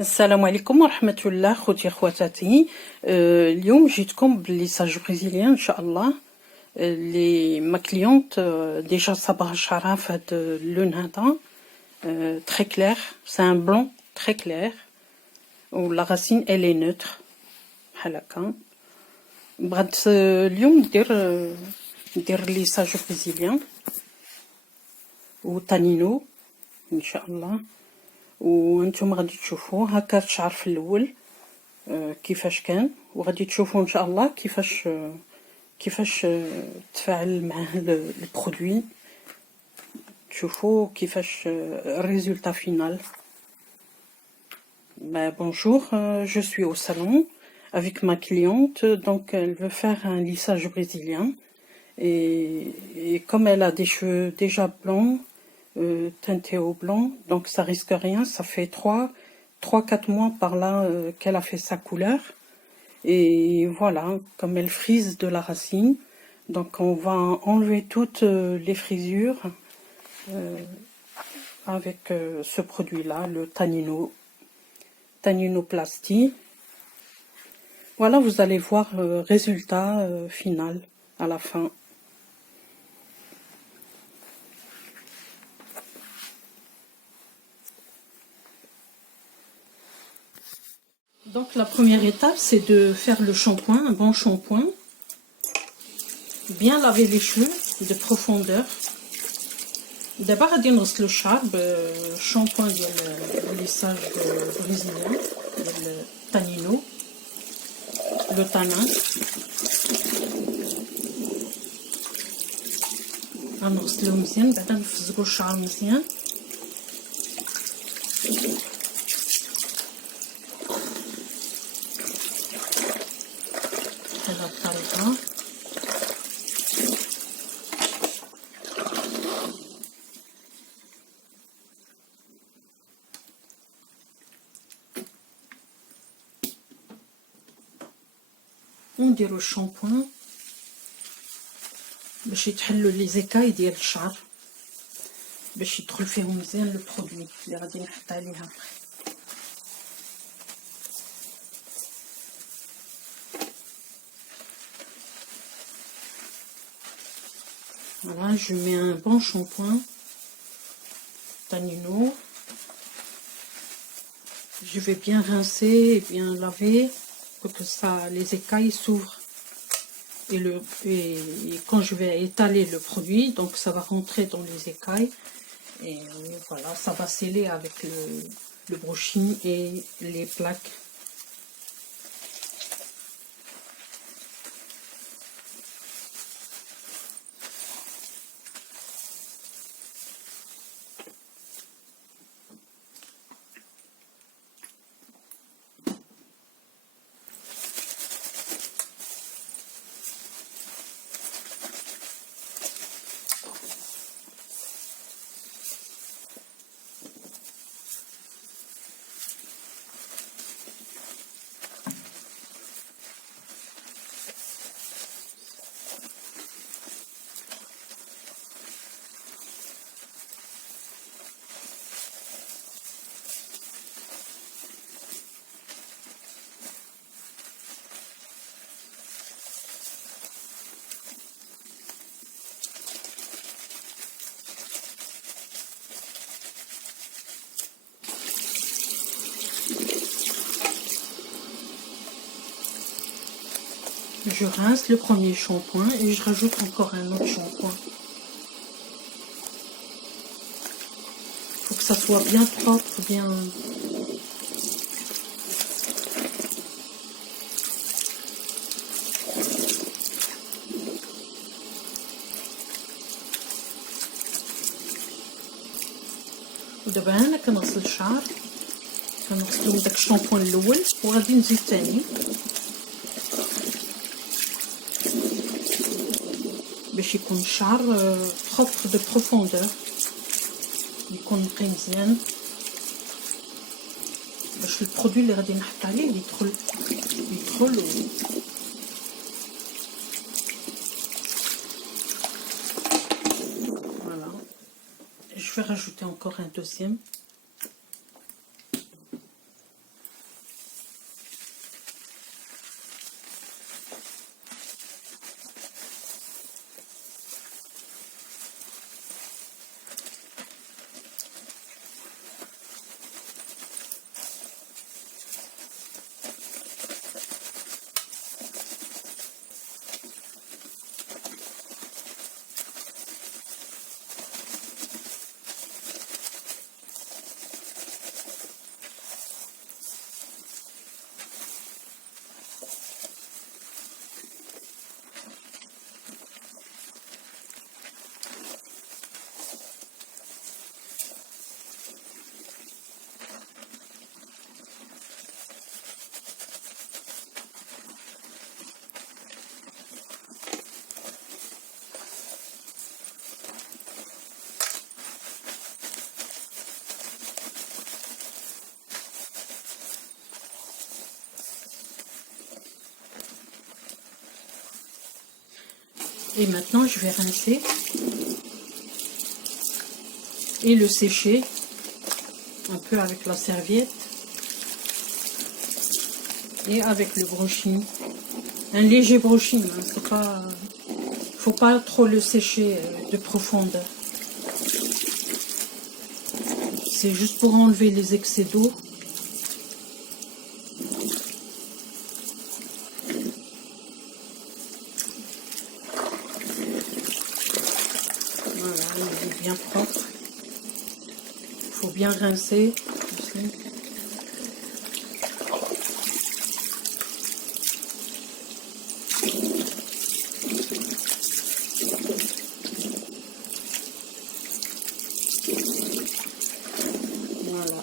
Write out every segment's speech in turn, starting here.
السلام عليكم ورحمة الله خوتي خواتاتي. اليوم جيتكم بالليساج بريزيليان ان شاء الله. اللي ما كليونت ديجا صباغ شعرها في هاد اللون هذا تري كلير، سي ان بلون تري كلير و لا راسين الي نوتر بحال هكا. بغات اليوم ندير ليساج بريزيليان و تانينو ان شاء الله. وانتم غادي تشوفوا هكا الشعر في الاول كيفاش كان، وغادي تشوفوا ان شاء الله كيفاش تفاعل معاه البرودوي، تشوفوا كيفاش الريزولتا فينال. Bonjour, je suis au salon avec ma cliente, donc elle veut faire un lissage brésilien et comme elle a des cheveux déjà blancs, teintés au blanc, donc ça risque rien. Ça fait 3-4 mois par là qu'elle a fait sa couleur. Et voilà, comme elle frise de la racine, donc on va enlever toutes les frisures avec ce produit-là, le Tanninoplastie. Voilà, vous allez voir le résultat final à la fin. Donc la première étape, c'est de faire le shampoing, un bon shampoing. Bien laver les cheveux de profondeur. D'abord, غادي نغسلو الشعر بالشامبوان ديال الليساج بريزيليان ديال تانينو لو تانان. غنغسلوه مزيان، بعدا نفزقو الشعر مزيان. بهذه الطريقة. ونديرو الشامبوان باش يتحلو لي زيكاي ديال الشعر، باش يدخل فيهم مزيان لو برودوي اللي غادي نحط عليها. Voilà, je mets un bon shampoing Tanino. Je vais bien rincer et bien laver pour que les écailles s'ouvrent. Et quand je vais étaler le produit, donc ça va rentrer dans les écailles. Et voilà, ça va sceller avec le brushing et les plaques. Je rince le premier shampoing et je rajoute encore un autre shampoing. Il faut que ça soit bien propre, bien... ودابا انا كنغسل الشعر، كنغسلو بداك الشامبوان الاول وغادي نزيد ثاني باش يكون الشعر بروبر دو بروفوندور، يكون نقي مزيان باش البرودوي اللي غادي نحط عليه يدخل Voilà. Je vais rajouter encore un deuxième. Et maintenant, je vais rincer et le sécher un peu avec la serviette et avec le brushing. Un léger brushing, hein, c'est pas, faut pas trop le sécher de profondeur. C'est juste pour enlever les excès d'eau. Voilà, il est bien propre. Il faut bien rincer aussi. Voilà.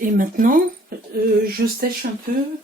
Et maintenant, je sèche un peu.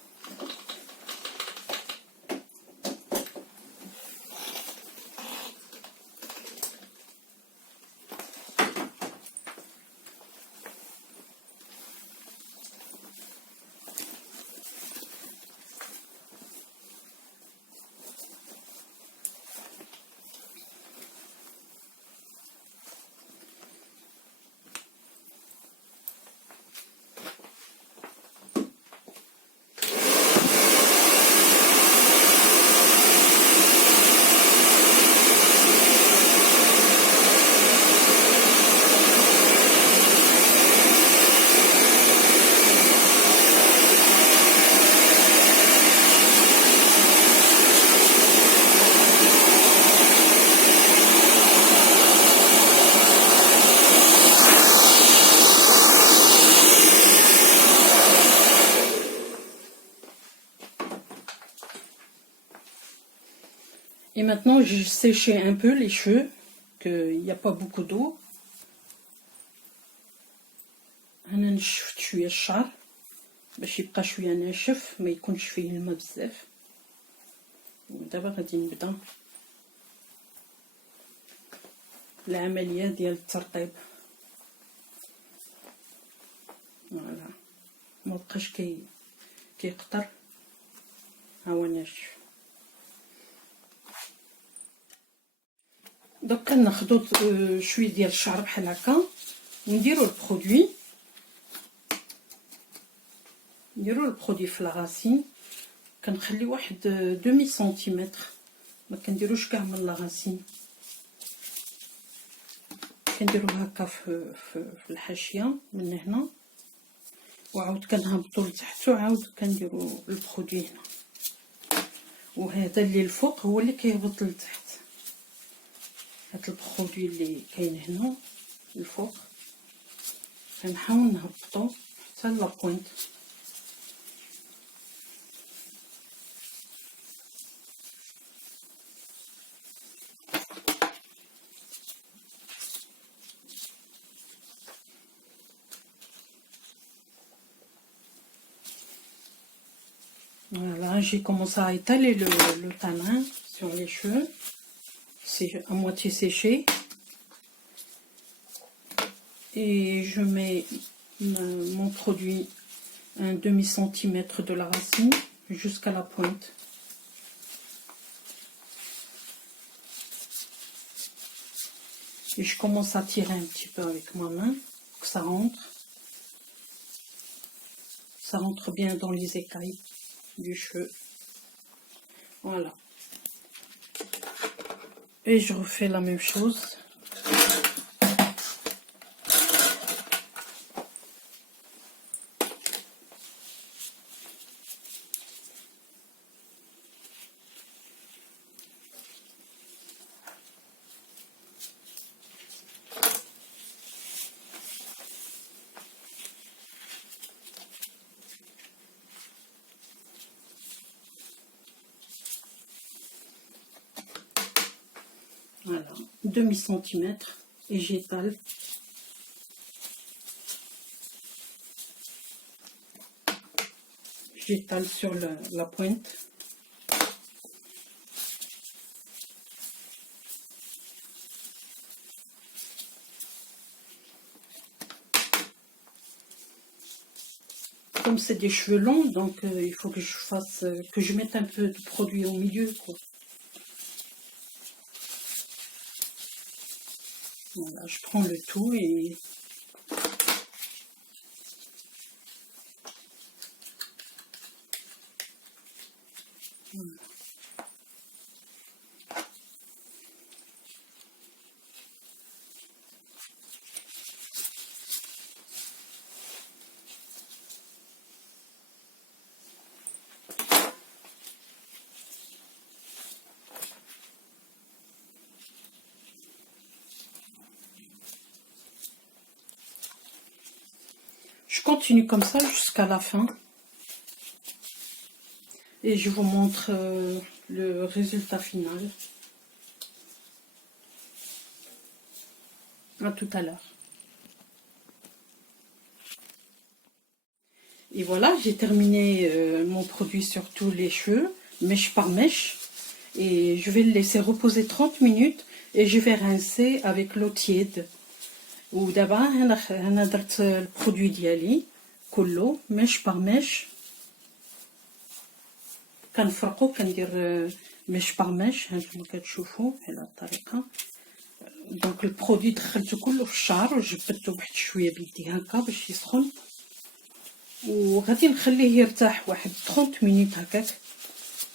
Et maintenant, j'ai séché un peu les cheveux, qu'il n'y a pas beaucoup d'eau. أنا نشفت شوية الشعر باش يبقى شوية ناشف ما يكونش فيه الماء بزاف. ودابا غادي نبدا العملية ديال الترطيب. فوالا مبقاش كيقطر، ها هو ناشف. دوكا ناخدو شويه ديال الشعر بحال هكا ونديرو البرودوي، نديرو البرودوي في لاغاسين. كنخلي واحد دومي سنتيمتر، ما كنديروش كاع من لاغاسين، كنديرو هكا في الحاشيه من هنا، وعاود كنهبطو لتحت وعاود كنديرو البرودوي هنا، وهذا اللي الفوق هو اللي كيهبط لتحت. هاد البرودوي اللي كاين هنا الفوق غنحاول نهبطو حتى لابوينت. Voilà, j'ai commencé à étaler le tanin sur les cheveux. C'est à moitié séché. Et je mets mon produit un demi-centimètre de la racine jusqu'à la pointe. Et je commence à tirer un petit peu avec ma main, que ça rentre. Ça rentre bien dans les écailles du cheveu. Voilà. Et je refais la même chose. Voilà, demi-centimètre et j'étale. J'étale sur la pointe. Comme c'est des cheveux longs, donc il faut que je fasse, que je mette un peu de produit au milieu, quoi. Voilà, je prends le tout et voilà. Je continue comme ça jusqu'à la fin. Et je vous montre le résultat final. À tout à l'heure. Et voilà, j'ai terminé mon produit sur tous les cheveux, mèche par mèche. Et je vais le laisser reposer 30 minutes et je vais rincer avec l'eau tiède. ودابا هنا درت البرودوي ديالي كله ميش باغ ميش، كنفرقو كندير ميش باغ ميش هانتوما كتشوفوا بهذه الطريقه. دونك البرودوي دخلته كله في الشعر وجبدته بواحد شويه بيدي هكا باش يسخن، وغادي نخليه يرتاح واحد 30 مينوت هكاك،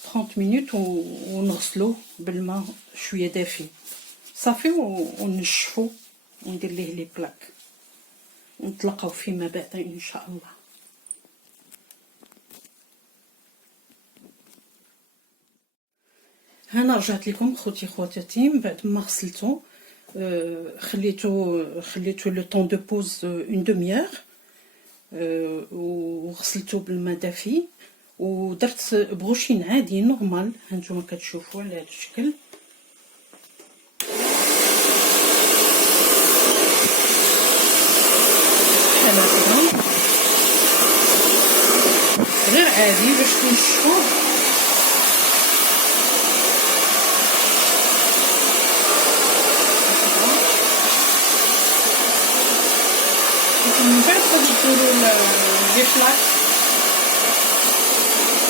30 مينوت ونغسلوه بالماء شويه دافي صافي ونشفو وندير ليه لي بلاك ونتلاقاو فيما بعد ان شاء الله. هنا رجعت لكم خوتي خواتاتي من بعد ما غسلته، خليته لو طون دو بوز اون دوميير، وغسلته بالماء دافي ودرت بروشين عادي نورمال هانتوما كتشوفوا على هذا الشكل. غير عادي باش تنشفوه. من بعد غادي ديرو لي فلاك،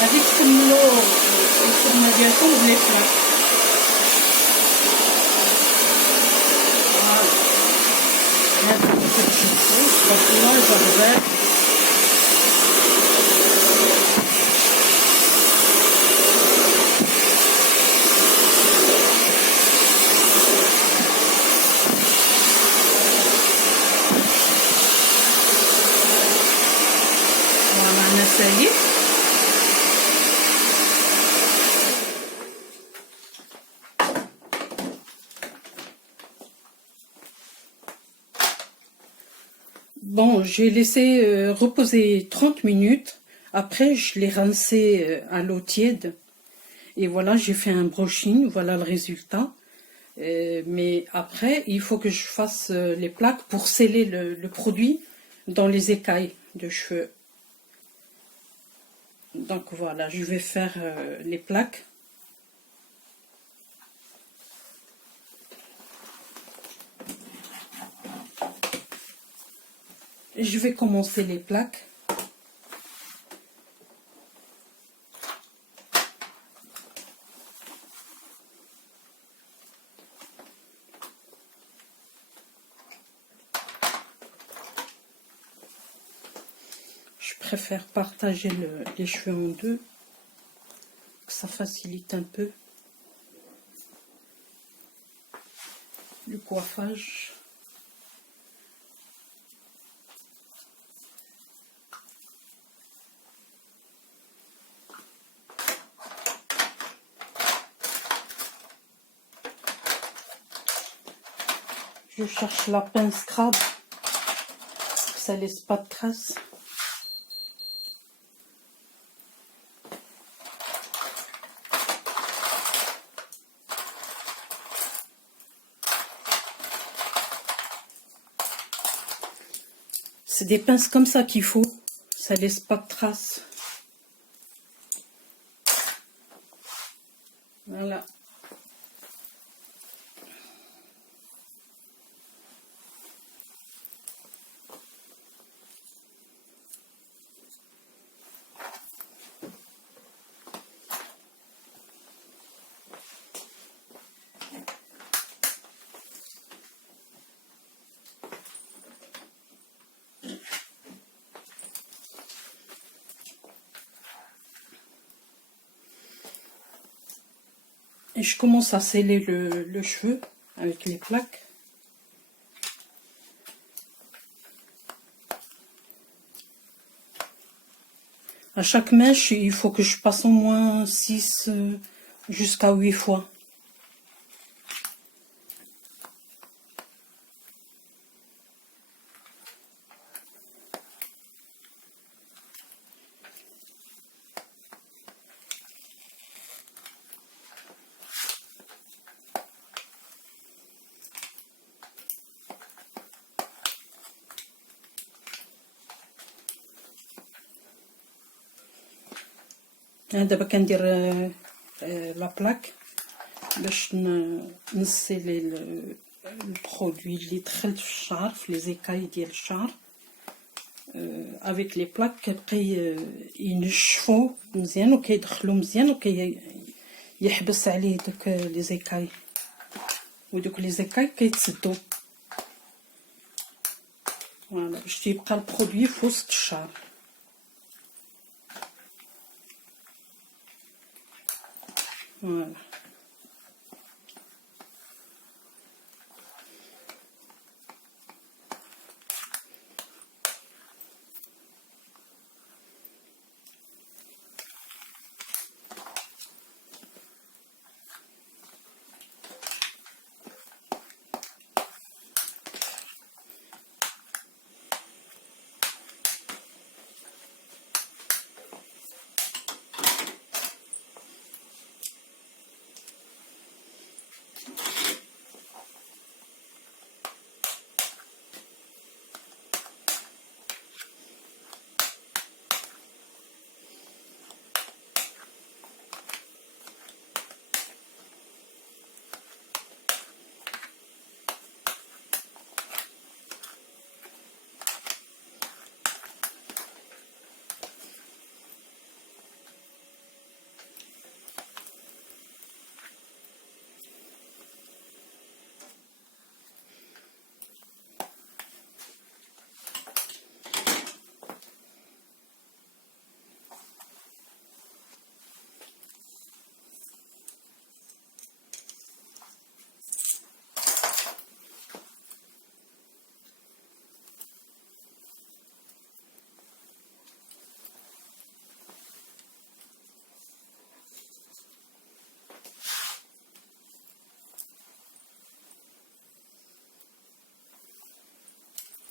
غادي تكملو الخدمه ديالكم بلي فلاك. هذا اللي كتشوفو تبارك الله جربات. معنا سالي bon, j'ai laissé reposer 30 minutes. Après, je l'ai rincé à l'eau tiède. Et voilà, j'ai fait un brushing. Voilà le résultat. Mais après, il faut que je fasse les plaques pour sceller le produit dans les écailles de cheveux. Donc voilà, je vais faire les plaques. Je vais commencer les plaques. Je préfère partager les cheveux en deux, que ça facilite un peu le coiffage. Je cherche la pince crabe, que ça laisse pas de traces. C'est des pinces comme ça qu'il faut, ça laisse pas de traces. Voilà. Et je commence à sceller le cheveu avec les plaques. À chaque mèche, il faut que je passe au moins 6 jusqu'à 8 fois. دابا كندير لا بلاك باش نسيلي البرودوي اللي دخلت في الشعر في لي زيكاي ديال الشعر افيك لي بلاك كيبقى ينشفو مزيان وكيدخلو مزيان وكيحبس عليه دوك لي زيكاي ودوك لي زيكاي كيتسدو فوالا باش تيبقى البرودوي في وسط الشعر. Voilà.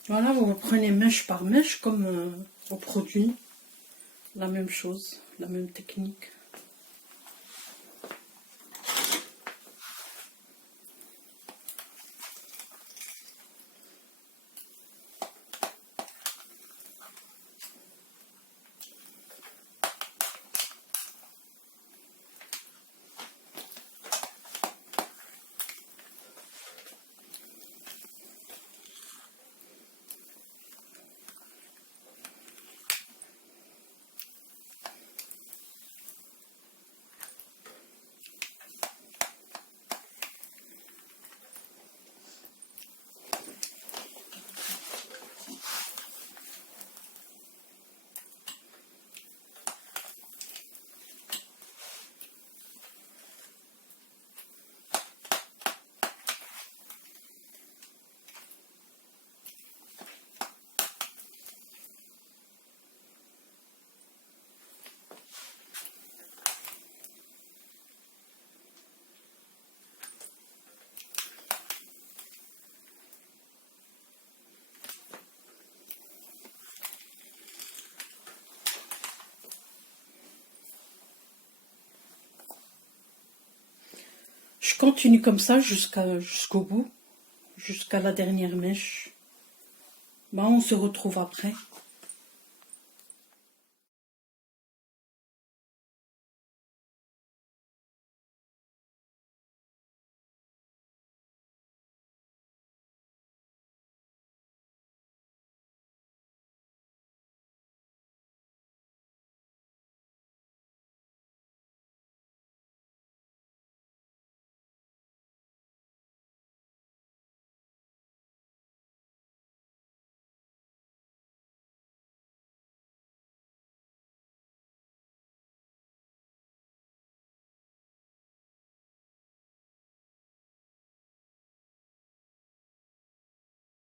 Voilà, vous reprenez mèche par mèche comme au produit. La même chose, la même technique. Je continue comme ça jusqu'au bout, jusqu'à la dernière mèche. Bah, on se retrouve après.